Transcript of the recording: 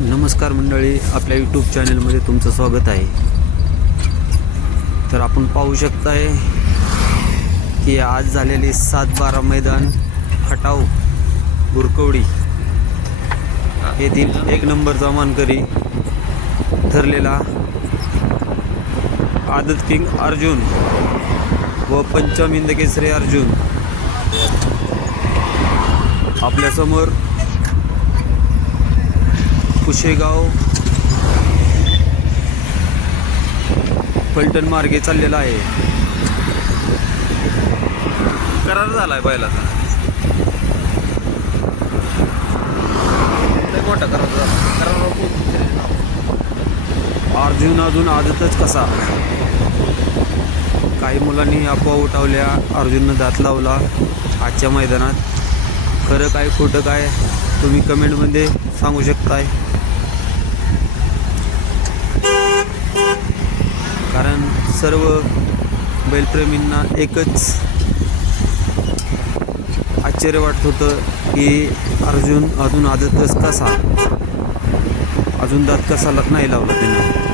नमस्कार मंडळी आपल्या यूट्यूब चॅनलमध्ये तुमचं स्वागत आहे. तर आपण पाहू शकताय की आज झालेले सात बारा मैदान खटाव बुरकवडी येथील एक नंबरचा मानकरी ठरलेला आदत किंग अर्जुन व पंचम इंद केसरी अर्जुन. आपल्यासमोर कुशेगाव. फलटण मार्गे चाललेला आहे. करार झालाय बैलाचा. मोठा करार झाला. करार अर्जुन अजून आजतच कसा? काही मुलांनी अफवा उठवल्या. अर्जुननं दात लावला आजच्या मैदानात. खरं काय खोटं काय तुम्ही कमेंटमध्ये सांगू शकताय. कारण सर्व बैलप्रेमींना एकच आश्चर्य वाटत होतं की अर्जुन अजून आदतच कसा? अजून दात कसा नाही लावला त्यांना?